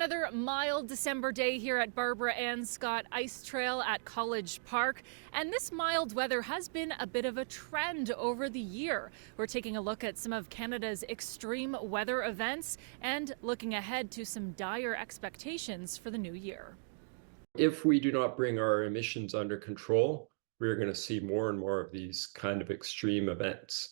Another mild December day here at Barbara Ann Scott Ice Trail at College Park. And this mild weather has been a bit of a trend over the year. We're taking a look at some of Canada's extreme weather events and looking ahead to some dire expectations for the new year. If we do not bring our emissions under control, we're going to see more and more of these kind of extreme events.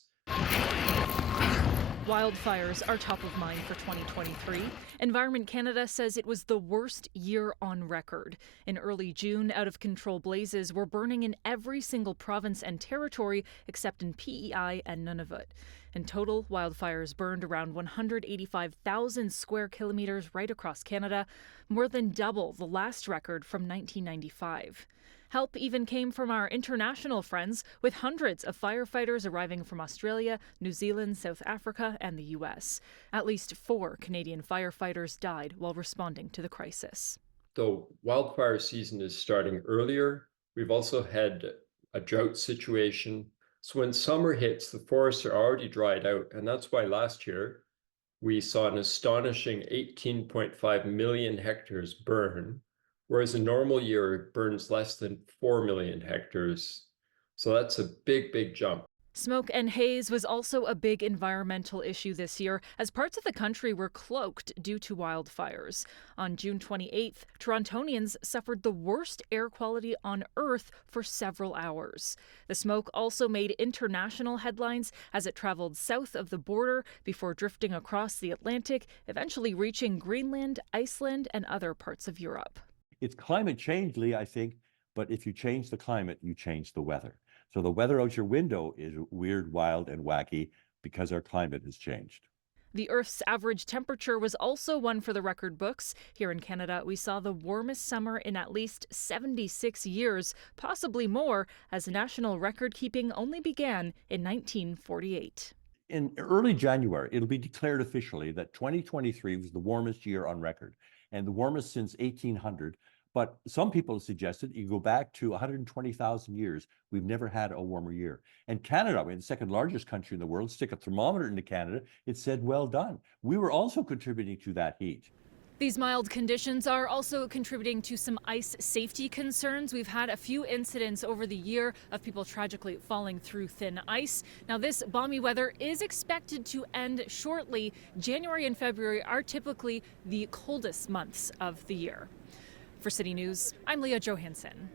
Wildfires are top of mind for 2023. Environment Canada says it was the worst year on record. In early June, out-of-control blazes were burning in every single province and territory except in PEI and Nunavut. In total, wildfires burned around 185,000 square kilometres right across Canada, more than double the last record from 1995. Help even came from our international friends, with hundreds of firefighters arriving from Australia, New Zealand, South Africa, and the U.S. At least 4 Canadian firefighters died while responding to the crisis. Though wildfire season is starting earlier, we've also had a drought situation. So when summer hits, the forests are already dried out, and that's why last year we saw an astonishing 18.5 million hectares burn, whereas a normal year it burns less than 4 million hectares. So that's a big jump. Smoke and haze was also a big environmental issue this year, as parts of the country were cloaked due to wildfires. On June 28th, Torontonians suffered the worst air quality on Earth for several hours. The smoke also made international headlines as it traveled south of the border before drifting across the Atlantic, eventually reaching Greenland, Iceland, and other parts of Europe. It's climate change, Lee, I think, but if you change the climate, you change the weather. So the weather out your window is weird, wild, and wacky because our climate has changed. The Earth's average temperature was also one for the record books. Here in Canada, we saw the warmest summer in at least 76 years, possibly more, as national record keeping only began in 1948. In early January, it'll be declared officially that 2023 was the warmest year on record and the warmest since 1800. But some people have suggested you go back to 120,000 years. We've never had a warmer year. And Canada, the second largest country in the world, stick a thermometer into Canada, it said, well done. We were also contributing to that heat. These mild conditions are also contributing to some ice safety concerns. We've had a few incidents over the year of people tragically falling through thin ice. Now, this balmy weather is expected to end shortly. January and February are typically the coldest months of the year. For City News, I'm Leah Johansen.